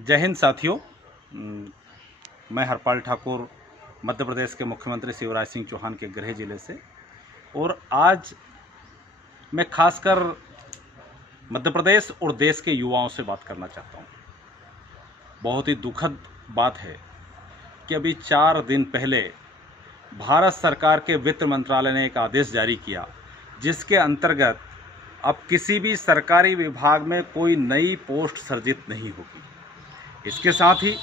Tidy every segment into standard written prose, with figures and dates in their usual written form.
जय हिंद साथियों। मैं हरपाल ठाकुर मध्य प्रदेश के मुख्यमंत्री शिवराज सिंह चौहान के गृह जिले से, और आज मैं खासकर मध्य प्रदेश और देश के युवाओं से बात करना चाहता हूँ। बहुत ही दुखद बात है कि अभी 4 दिन पहले भारत सरकार के वित्त मंत्रालय ने एक आदेश जारी किया जिसके अंतर्गत अब किसी भी सरकारी विभाग में कोई नई पोस्ट सृजित नहीं होगी। इसके साथ ही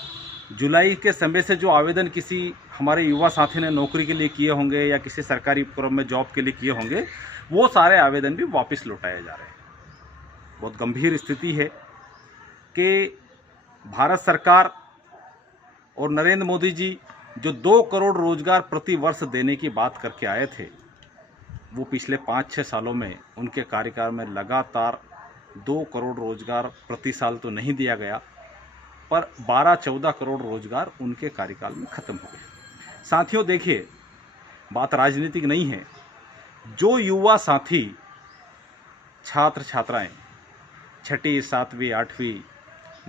जुलाई के समय से जो आवेदन किसी हमारे युवा साथी ने नौकरी के लिए किए होंगे या किसी सरकारी उपक्रम में जॉब के लिए किए होंगे, वो सारे आवेदन भी वापस लौटाए जा रहे हैं। बहुत गंभीर स्थिति है कि भारत सरकार और नरेंद्र मोदी जी जो 2 करोड़ रोजगार प्रति वर्ष देने की बात करके आए थे, वो पिछले 5-6 सालों में उनके कार्यकाल में लगातार 2 करोड़ रोजगार प्रति साल तो नहीं दिया गया, पर 12-14 करोड़ रोजगार उनके कार्यकाल में ख़त्म हो गए। साथियों देखिए, बात राजनीतिक नहीं है। जो युवा साथी छात्र छात्राएं 6ठी 7वीं 8वीं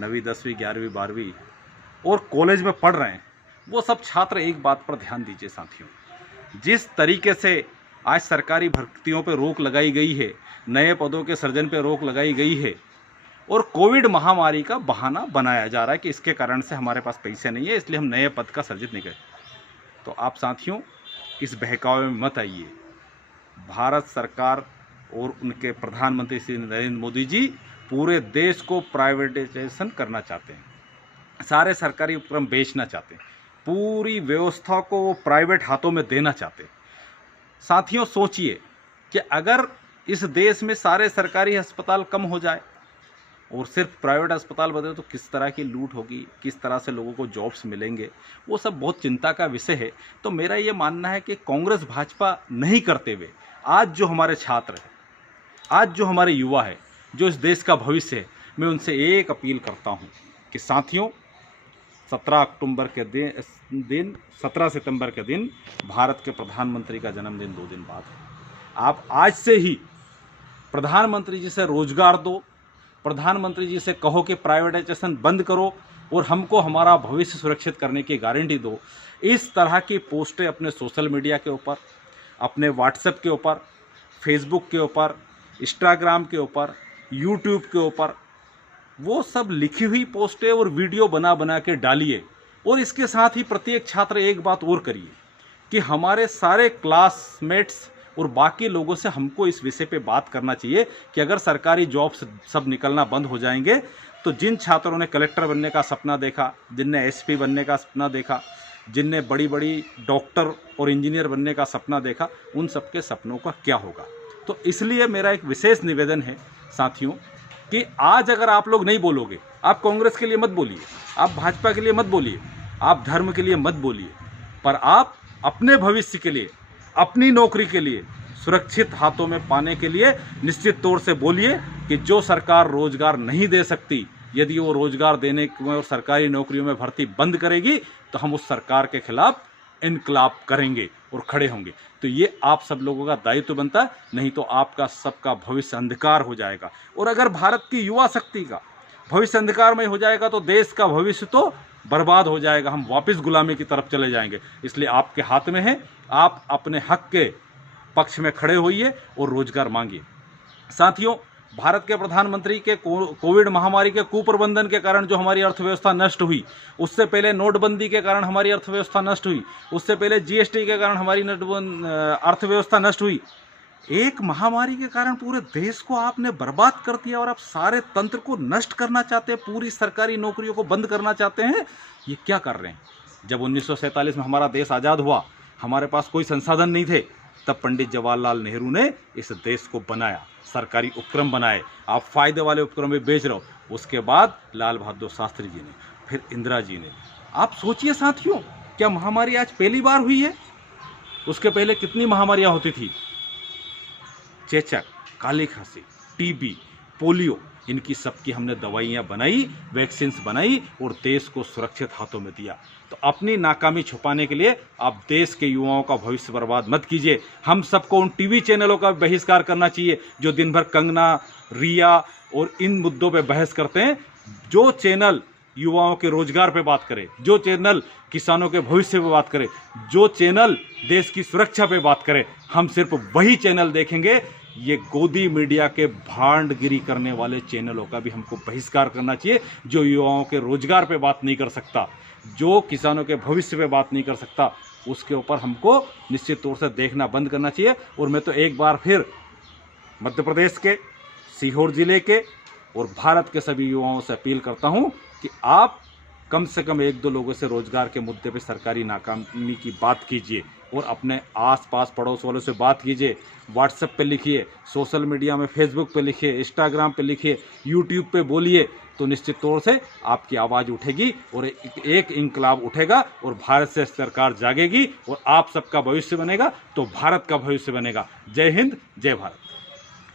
9वीं 10वीं 11वीं 12वीं और कॉलेज में पढ़ रहे हैं, वो सब छात्र एक बात पर ध्यान दीजिए साथियों। जिस तरीके से आज सरकारी भर्तियों पर रोक लगाई गई है, नए पदों के सृजन पर रोक लगाई गई है और कोविड महामारी का बहाना बनाया जा रहा है कि इसके कारण से हमारे पास पैसे नहीं है, इसलिए हम नए पद का सृजित नहीं करें, तो आप साथियों इस बहकावे में मत आइए। भारत सरकार और उनके प्रधानमंत्री श्री नरेंद्र मोदी जी पूरे देश को प्राइवेटाइजेशन करना चाहते हैं, सारे सरकारी उपक्रम बेचना चाहते हैं, पूरी व्यवस्था को वो प्राइवेट हाथों में देना चाहते हैं। साथियों सोचिए कि अगर इस देश में सारे सरकारी अस्पताल कम हो जाए और सिर्फ प्राइवेट अस्पताल बदले तो किस तरह की लूट होगी, किस तरह से लोगों को जॉब्स मिलेंगे, वो सब बहुत चिंता का विषय है। तो मेरा ये मानना है कि कांग्रेस भाजपा नहीं करते हुए आज जो हमारे छात्र हैं, आज जो हमारे युवा है, जो इस देश का भविष्य है, मैं उनसे एक अपील करता हूँ कि साथियों 17 सितंबर के दिन भारत के प्रधानमंत्री का जन्मदिन 2 दिन बाद है। आप आज से ही प्रधानमंत्री जी से रोजगार दो, प्रधानमंत्री जी से कहो कि प्राइवेटाइजेशन बंद करो और हमको हमारा भविष्य सुरक्षित करने की गारंटी दो। इस तरह की पोस्टें अपने सोशल मीडिया के ऊपर, अपने व्हाट्सएप के ऊपर, फेसबुक के ऊपर, इंस्टाग्राम के ऊपर, यूट्यूब के ऊपर, वो सब लिखी हुई पोस्टें और वीडियो बना बना के डालिए। और इसके साथ ही प्रत्येक छात्र एक बात और करिए कि हमारे सारे क्लासमेट्स और बाकी लोगों से हमको इस विषय पे बात करना चाहिए कि अगर सरकारी जॉब्स सब निकलना बंद हो जाएंगे तो जिन छात्रों ने कलेक्टर बनने का सपना देखा, जिनने एसपी बनने का सपना देखा, जिनने बड़ी बड़ी डॉक्टर और इंजीनियर बनने का सपना देखा, उन सबके सपनों का क्या होगा। तो इसलिए मेरा एक विशेष निवेदन है साथियों कि आज अगर आप लोग नहीं बोलोगे, आप कांग्रेस के लिए मत बोलिए, आप भाजपा के लिए मत बोलिए, आप धर्म के लिए मत बोलिए, पर आप अपने भविष्य के लिए, अपनी नौकरी के लिए सुरक्षित हाथों में पाने के लिए निश्चित तौर से बोलिए कि जो सरकार रोजगार नहीं दे सकती, यदि वो रोजगार देने में और सरकारी नौकरियों में भर्ती बंद करेगी तो हम उस सरकार के खिलाफ इनकलाब करेंगे और खड़े होंगे। तो ये आप सब लोगों का दायित्व बनता है, नहीं तो आपका सबका भविष्य अंधकार हो जाएगा। और अगर भारत की युवा शक्ति का भविष्य अंधकारमय हो जाएगा तो देश का भविष्य तो बर्बाद हो जाएगा, हम वापस गुलामी की तरफ चले जाएंगे। इसलिए आपके हाथ में है, आप अपने हक के पक्ष में खड़े होइए और रोजगार मांगिए। साथियों, भारत के प्रधानमंत्री के कोविड महामारी के कुप्रबंधन के कारण जो हमारी अर्थव्यवस्था नष्ट हुई, उससे पहले नोटबंदी के कारण हमारी अर्थव्यवस्था नष्ट हुई, उससे पहले जीएसटी के कारण हमारी अर्थव्यवस्था नष्ट हुई, एक महामारी के कारण पूरे देश को आपने बर्बाद कर दिया और आप सारे तंत्र को नष्ट करना चाहते हैं, पूरी सरकारी नौकरियों को बंद करना चाहते हैं। ये क्या कर रहे हैं? जब 1947 में हमारा देश आज़ाद हुआ, हमारे पास कोई संसाधन नहीं थे, तब पंडित जवाहरलाल नेहरू ने इस देश को बनाया, सरकारी उपक्रम बनाए, आप फायदे वाले उपक्रम में बेच रहे हो। उसके बाद लाल बहादुर शास्त्री जी ने, फिर इंदिरा जी ने। आप सोचिए साथियों, क्या महामारी आज पहली बार हुई है? उसके पहले कितनी महामारियां होती थी? चेचक, काली खांसी, टीबी, पोलियो, इनकी सबकी हमने दवाइयाँ बनाई, वैक्सीन्स बनाई और देश को सुरक्षित हाथों में दिया। तो अपनी नाकामी छुपाने के लिए आप देश के युवाओं का भविष्य बर्बाद मत कीजिए। हम सबको उन टीवी चैनलों का बहिष्कार करना चाहिए जो दिन भर कंगना, रिया और इन मुद्दों पे बहस करते हैं। जो चैनल युवाओं के रोजगार पे बात करे, जो चैनल किसानों के भविष्य पे बात करे, जो चैनल देश की सुरक्षा पे बात करे, हम सिर्फ वही चैनल देखेंगे। ये गोदी मीडिया के भांडगिरी करने वाले चैनलों का भी हमको बहिष्कार करना चाहिए। जो युवाओं के रोजगार पे बात नहीं कर सकता, जो किसानों के भविष्य पे बात नहीं कर सकता, उसके ऊपर हमको निश्चित तौर से देखना बंद करना चाहिए। और मैं तो एक बार फिर मध्य प्रदेश के, सीहोर जिले के और भारत के सभी युवाओं से अपील करता हूं कि आप कम से कम 1-2 लोगों से रोजगार के मुद्दे पे सरकारी नाकामी की बात कीजिए और अपने आसपास पड़ोस वालों से बात कीजिए। व्हाट्सएप पे लिखिए, सोशल मीडिया में फेसबुक पे लिखिए, इंस्टाग्राम पे लिखिए, यूट्यूब पे बोलिए, तो निश्चित तौर से आपकी आवाज़ उठेगी और एक इंकलाब उठेगा और भारत से सरकार जागेगी और आप सबका भविष्य बनेगा, तो भारत का भविष्य बनेगा। जय हिंद, जय भारत।